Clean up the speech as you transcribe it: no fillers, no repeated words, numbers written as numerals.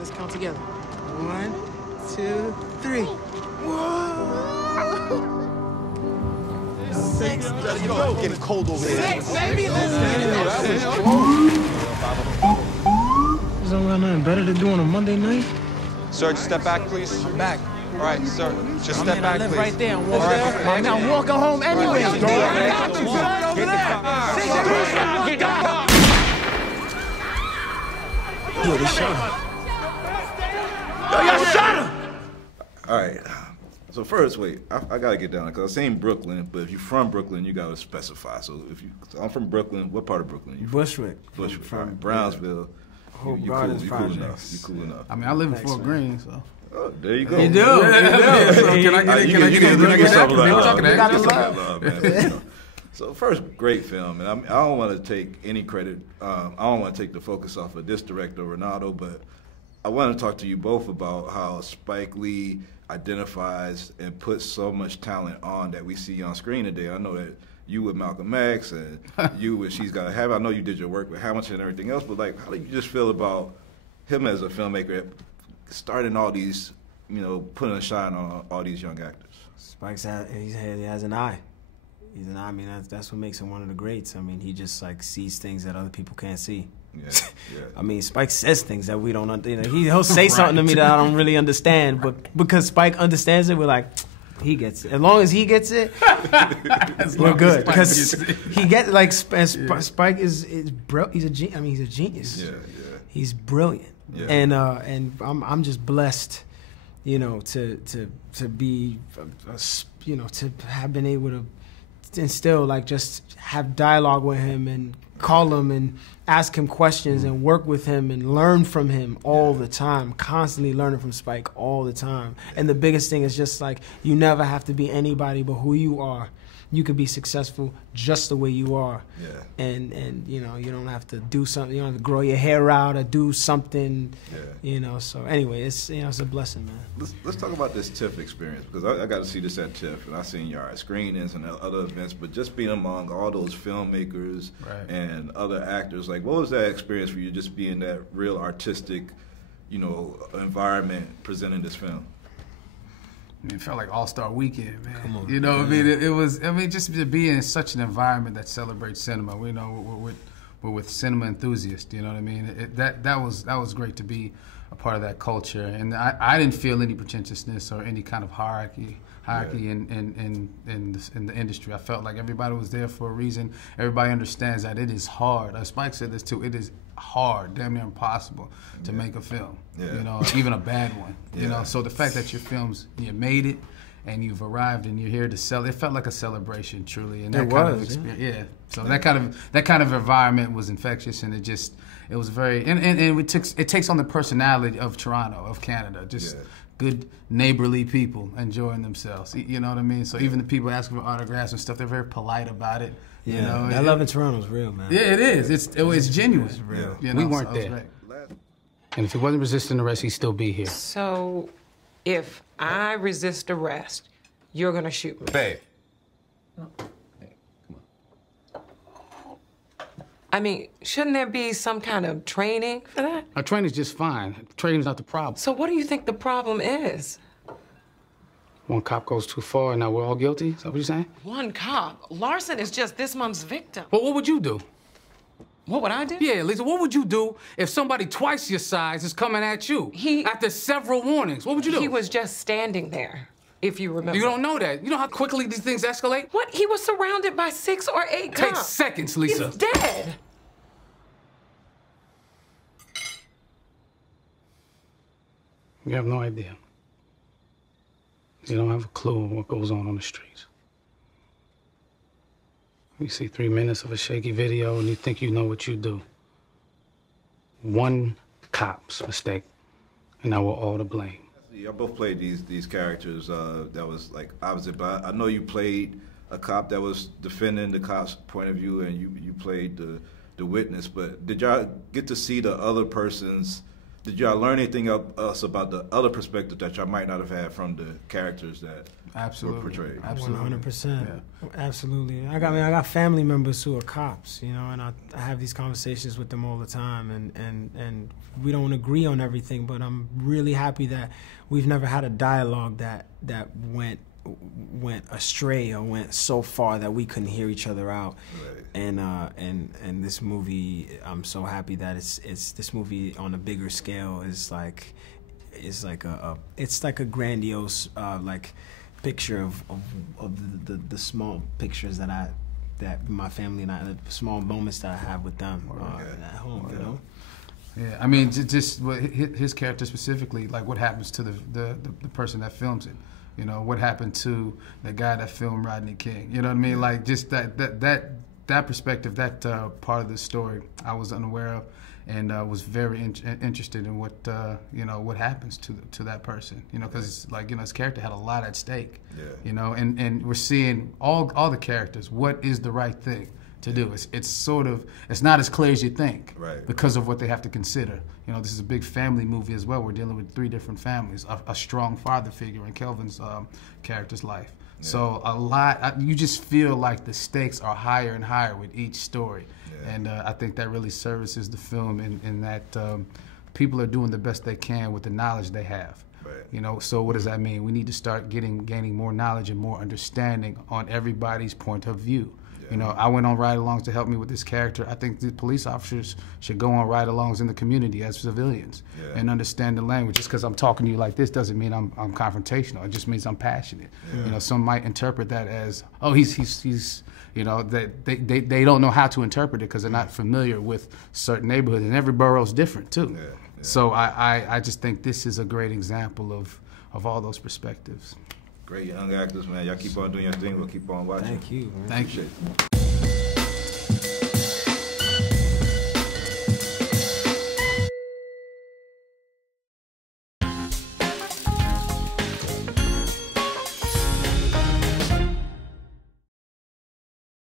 Let's count together. 1, 2, 3. Whoa! 6. Yo, getting cold over here. 6, baby, let's get it. There's nothing better to do on a Monday night. Sir, just step back, please. I'm back. All right, sir, just step back, I live please. right there. I'm walking home anyway. Get the car. Yo, they shot him. Yo, y'all shot him! All right. So first, wait, I gotta get down because I seen Brooklyn, but if you're from Brooklyn, you gotta specify. So I'm from Brooklyn. What part of Brooklyn? You from? Bushwick. Bushwick. From Right. Brownsville. Whole You cool enough. You cool enough. I mean, I live in Fort Greene, so. Oh, there you go. You do. So can I get that? So first, great film, and I don't want to take any credit. I don't want to take the focus off of this director, Ronaldo, but I want to talk to you both about how Spike Lee identifies and puts so much talent on that we see on screen today. I know that you with Malcolm X and you with She's Gotta Have It. I know you did your work with Hamilton and everything else, but like, how do you just feel about him as a filmmaker, starting all these, putting a shine on all these young actors? Spike's he has an eye. He's an eye. I mean, that's what makes him one of the greats. I mean, he just like sees things that other people can't see. Yeah, yeah. I mean, Spike says things that we don't understand. He'll say something to me that I don't really understand, but because Spike understands it, we're like, he gets it. As long as he gets it, we're good. Because he gets Spike is he's a genius. I mean, he's a genius. Yeah. He's brilliant. Yeah. And I'm just blessed, to be, to have been able to instill, like, just have dialogue with him and call him and ask him questions and work with him and learn from him all the time, constantly learning from Spike all the time. And the biggest thing is just like, you never have to be anybody but who you are. You can be successful just the way you are. Yeah. And you don't have to do something, you don't have to grow your hair out or do something, so anyway, it's it's a blessing, man. Let's talk about this TIFF experience, because I got to see this at TIFF, and I seen your screenings and other events, but just being among all those filmmakers and other actors, like, what was that experience for you, just being that real artistic, environment presenting this film? I mean, it felt like All-Star Weekend, man. Come on, I mean, it was, just to be in such an environment that celebrates cinema. We're with cinema enthusiasts, you know what I mean? That was great to be a part of that culture. And I didn't feel any pretentiousness or any kind of hierarchy in the industry. I felt like everybody was there for a reason. Everybody understands that it is hard. Spike said this too. It is hard, damn near impossible to make a film. Yeah. Even a bad one. So the fact that your films, you made it, and you've arrived, and you're here to sell. It felt like a celebration, truly. And that kind of experience, So that kind of environment was infectious, and it was very. And it takes on the personality of Toronto, of Canada, just. Yeah. Good neighborly people enjoying themselves. You know what I mean? So even the people asking for autographs and stuff, they're very polite about it. Yeah, that love in Toronto is real, man. Yeah, it is. It's genuine. It's real. We weren't there. And if he wasn't resisting arrest, he'd still be here. So, if I resist arrest, you're gonna shoot me? Babe. I mean, shouldn't there be some kind of training for that? Our training's just fine. Training's not the problem. So what do you think the problem is? One cop goes too far and now we're all guilty? Is that what you're saying? One cop? Larson is just this month's victim. Well, what would you do? What would I do? Yeah, Lisa, what would you do if somebody twice your size is coming at you? After several warnings, what would you do? He was just standing there, if you remember. You don't know that. You know how quickly these things escalate? What? He was surrounded by 6 or 8 cops. Takes seconds, Lisa. He's dead. You have no idea. You don't have a clue what goes on the streets. You see 3 minutes of a shaky video and you think you know what you do. One cop's mistake, and now we're all to blame. Y'all both played these characters that was like opposite, but I know you played a cop that was defending the cop's point of view, and you played the witness. But did y'all get to see the other person's Did y'all learn anything else about the other perspective that y'all might not have had from the characters that Absolutely. were portrayed? Absolutely. 100%. Absolutely. I got family members who are cops, you know, and I have these conversations with them all the time, and we don't agree on everything, but I'm really happy that we've never had a dialogue that went astray or went so far that we couldn't hear each other out. Right. And this movie, I'm so happy that it's this movie on a bigger scale is like a grandiose like picture of the small pictures that my family and I, the small moments that I have with them at home, you know. Yeah, I mean, just his character specifically, like what happens to the person that films it. You know, what happened to the guy that filmed Rodney King? You know what I mean? Like just that perspective, that part of the story, I was unaware of, and was very interested in what you know, what happens to that person. You know, because like, you know, his character had a lot at stake. Yeah. You know, and we're seeing all the characters. What is the right thing to do? It's sort of, it's not as clear as you think, Right. because of what they have to consider. You know, this is a big family movie as well. We're dealing with 3 different families, a strong father figure in Kelvin's character's life. Yeah. So a lot, you just feel like the stakes are higher and higher with each story. Yeah. And I think that really services the film in that people are doing the best they can with the knowledge they have. Right. You know, so what does that mean? We need to start gaining more knowledge and more understanding on everybody's point of view. You know, I went on ride-alongs to help me with this character. I think the police officers should go on ride-alongs in the community as civilians and understand the language. Just because I'm talking to you like this doesn't mean I'm confrontational. It just means I'm passionate. Yeah. You know, some might interpret that as, oh, he's you know, they don't know how to interpret it because they're not familiar with certain neighborhoods, and every borough's different too. Yeah. Yeah. So I just think this is a great example of all those perspectives. Great young actors, man. Y'all keep on doing your thing. We'll keep on watching. Thank you, man. Thank you.